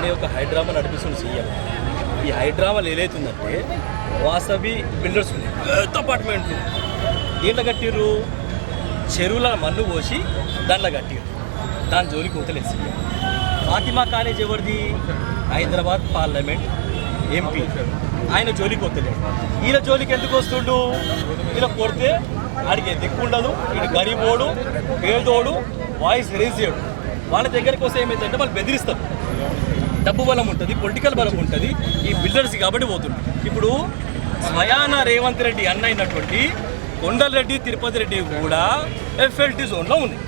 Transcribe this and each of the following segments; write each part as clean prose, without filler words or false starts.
అనే ఒక హైడ్రామా నడిపిస్తుంది సీఎం. ఈ హైడ్రామాలు ఏదైతుందంటే వాసవి బిల్డర్స్ ఉన్నాయి, పెద్ద అపార్ట్మెంట్లు దీంట్లో కట్టిర్రు, చెరువుల మన్ను పోసి దాంట్లో కట్టిర్రు, దాని జోలికి పోతలేదు సీఎం. ఫాతిమా కాలేజ్ ఎవరిది? హైదరాబాద్ పార్లమెంట్ ఎంపీ, ఆయన జోలికి పోతలేదు. ఈయన జోలికి ఎందుకు వస్తుండు? ఈయన కొడితే ఆడికి దిక్కు ఉండదు, ఇటు గరీబోడు పేదోడు వాయిస్ రేజ్ చేయడు. వాళ్ళ దగ్గరికి వస్తే ఏమైందంటే వాళ్ళు బెదిరిస్తారు, డబ్బు బలం ఉంటుంది, పొలిటికల్ బలం ఉంటుంది ఈ బిల్డర్స్ కాబట్టి పోతుంది. ఇప్పుడు స్వయాన రేవంత్ రెడ్డి అన్న అయినటువంటి కొండలరెడ్డి తిరుపతి రెడ్డి కూడా ఎఫ్ఎల్టీ జోన్లో ఉంది.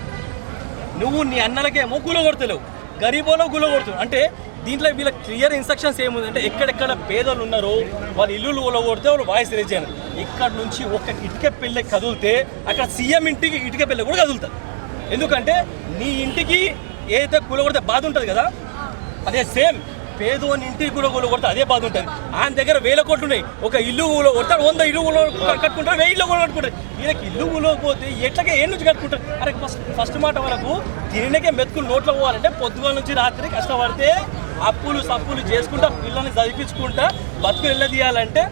నువ్వు నీ అన్నలకేమో కూలగొడతలేవు, గరీబోలో కూలగొడుతున్నావు. అంటే దీంట్లో వీళ్ళ క్లియర్ ఇన్స్ట్రక్షన్స్ ఏముందంటే ఎక్కడెక్కడ పేదలు ఉన్నారో వాళ్ళ ఇల్లు కూలగొడితే వాళ్ళు వాయిస్ రేజ్ చేయాలి. ఇక్కడ నుంచి ఒక ఇటుక పెళ్ళి కదిలితే అక్కడ సీఎం ఇంటికి ఇటుక పెళ్ళి కూడా కదులుతుంది. ఎందుకంటే నీ ఇంటికి ఏదైతే కూలగొడితే బాధ ఉంటుంది కదా, అదే సేమ్ పేదోని ఇంటికి కూడా కూలగొడితే అదే బాధ ఉంటుంది. ఆయన దగ్గర 1000 కోట్లు ఉన్నాయి, ఒక ఇల్లు కూలగొడతాడు, 100 ఇల్లు కట్టుకుంటారు, 1000 ఇల్లు కూలగొట్టుకుంటారు. వీళ్ళకి ఇల్లు కూలకపోతే ఎట్లాగే ఏం నుంచి కట్టుకుంటారు? అరే ఫస్ట్ మాట వాళ్ళకు తినకే మెతుకులు నోట్లో పోవాలంటే పొద్దుగాల నుంచి రాత్రి కష్టపడితే అప్పులు సప్పులు చేసుకుంటా పిల్లల్ని చదివించుకుంటా బతుకులు వెళ్ళదీయాలంటే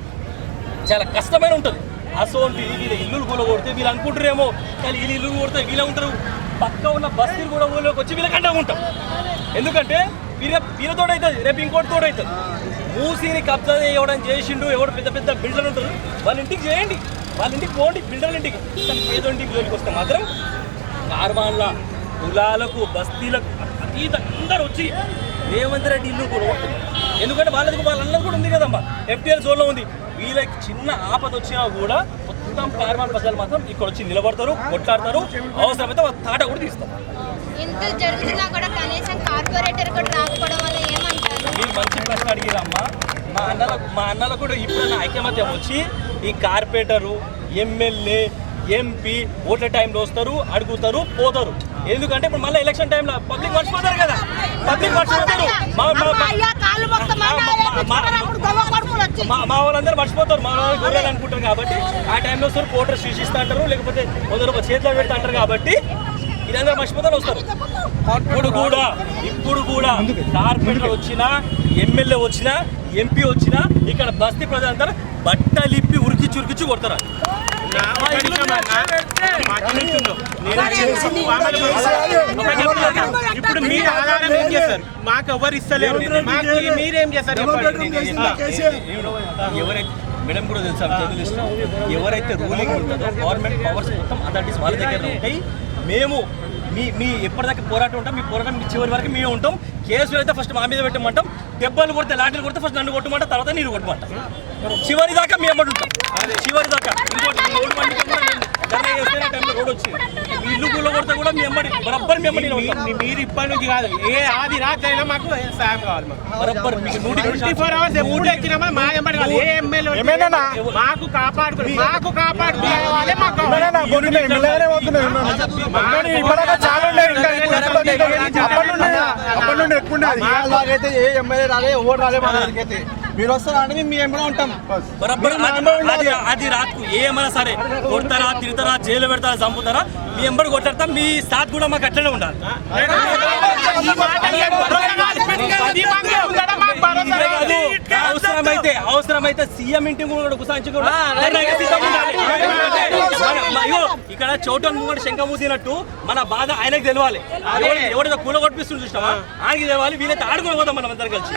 చాలా కష్టమైన ఉంటుంది. అసోంటి వీళ్ళ ఇల్లులు కూలగొడితే వీళ్ళు అనుకుంటారేమో, కానీ వీళ్ళు ఇల్లు కొడితే వీళ్ళే ఉంటారు, పక్క ఉన్న బస్తీలు కూడా ఊళ్ళోకి వచ్చి వీళ్ళకి అంటా ఉంటాం. ఎందుకంటే వీళ్ళతోడు అవుతుంది, రేపు ఇంకోటి తోడు అవుతుంది. మూసీని కబ్జా చేయడం చేసిండు ఎవడు పెద్ద పెద్ద బిల్డర్లు ఉంటారు, వాళ్ళ ఇంటికి చేయండి, వాళ్ళ ఇంటికి పోండి బిల్డర్ల ఇంటికి. కానీ పేదోంటికి జోలికి వస్తే మాత్రం కార్వాన్ల కులాలకు బస్తీలకు అతీత అందరూ వచ్చి రేవంత్ రెడ్డి ఇల్లు కూడా కొడుతుంది. ఎందుకంటే వాళ్ళందరూ కూడా ఉంది కదమ్మా, ఎఫ్టీఎల్ జోన్లో ఉంది. వీళ్ళకి చిన్న ఆపద వచ్చినా కూడా మొత్తం కార్వాన్ ప్రజలు మాత్రం ఇక్కడ వచ్చి నిలబడతారు, కొట్లాడతారు, అవసరమైతే వాళ్ళ తాట కూడా తీస్తారు. ఇంత జరుగుతున్నా కూడా కనీసం కార్పొరేటర్ కూడా రాకపోవడం వల్ల ఏమంటారు? మీరు మంచి ప్రశ్న అడిగిరమ్మా. మా అన్నలు కూడా ఇప్పుడైనా ఐక్యమత్యం వచ్చి ఈ కార్పొరేటరు ఎమ్మెల్యే ఎంపీ ఓట్ల టైంలో వస్తారు, అడుగుతారు, పోతారు. ఎందుకంటే ఇప్పుడు మళ్ళీ ఎలక్షన్ టైంలో పబ్లిక్ మర్చిపోతారు కదా, పబ్లిక్ మర్చిపోతారు, మా వాళ్ళందరూ మర్చిపోతారు, మా వాళ్ళు గొర్రెలు అనుకుంటారు. కాబట్టి ఆ టైంలో వస్తారు, కోటర్ సృష్టిస్తూ అంటారు, లేకపోతే కొందరు చేతిలో పెడతా అంటారు. కాబట్టి ఇదంతా మర్చిపోతారు, వస్తారు. ఇప్పుడు కూడా కార్పొరేటర్ వచ్చినా, ఎమ్మెల్యే వచ్చినా, ఎంపీ వచ్చినా ఇక్కడ బస్తీ ప్రజలందరూ బట్టలిప్పి ఉరికిచ్చి కొడతారు. ఇప్పుడు మీరు ఆధారం ఏం చేస్తారు? మాకు ఎవరు ఇస్తలేరు, మీరేం చేస్తారు? ఎవరైతే మేడం కూడా తెలుసా, ఎవరైతే రూలింగ్ ఉంటుందో గవర్నమెంట్ పవర్స్ మొత్తం అథారిటీస్ వాళ్ళ దగ్గర ఉంటాయి. మేము మీ ఎప్పటిదాకా పోరాటం ఉంటాం, మీ పోరాటం మీ చివరి వరకు మేము ఉంటాం. కేసులు అయితే ఫస్ట్ మా మీద పెట్టమంటాం, దెబ్బలు కొడితే లాంటిలు కొడితే ఫస్ట్ నన్ను కొట్టమంటాం, తర్వాత నీరు కొట్టమంటాం. చివరి దాకా మేము ఎమ్మడి ఉంటాం, చివరి దాకా. ఇంకోటి రోడ్డు పండుగ కూడా ధర్నా చేస్తే టైంలో రోడ్ వచ్చింది, ఇల్లు కూల కొడితే కూడా మీ ఎమ్మడి బరబ్బర్ మేము మీరు ఇప్పటి నుంచి కాదు, ఏ ఆది రాత్రి అయినా మాకు సాయం కావాలి. బరబ్బర్ మీకు 24 hours ఎప్పుడు వచ్చినా మా ఎమ్మడి కాదు. ఏ ఎమ్మెల్యే మాకు కాపాడుకోవాలి, మాకు కాపాడుకోవాలి, మాకు అయితే ఏ ఎమ్మెల్యే రాలే, ఓటు రాలే. మా దగ్గరికి మీరు వస్తారా అంటే మేము ఏమైనా ఉంటాం. అది రాత్రి ఏమైనా సరే కొడతారా, తిడతారా, జైలు పెడతారా, చంపుతారా, మీ ఎంబడి కొట్టాడతాం. మీ సాత్ కూడా మాకు అట్లనే ఉండాలి. అవసరమైతే సీఎం ఇంటి కూడా గుసాయించి కూడా ఇక్కడ చోటన్ ముంగడు శంఖ మూసినట్టు మన బాధ ఆయనకు తెలవాలి. ఎవరైతే కూల కొట్టిస్తుంది చూసినావా ఆయనకి తెలవాలి. వీలైతే ఆడుకుని పోతాం మనం అందరం కలిసి.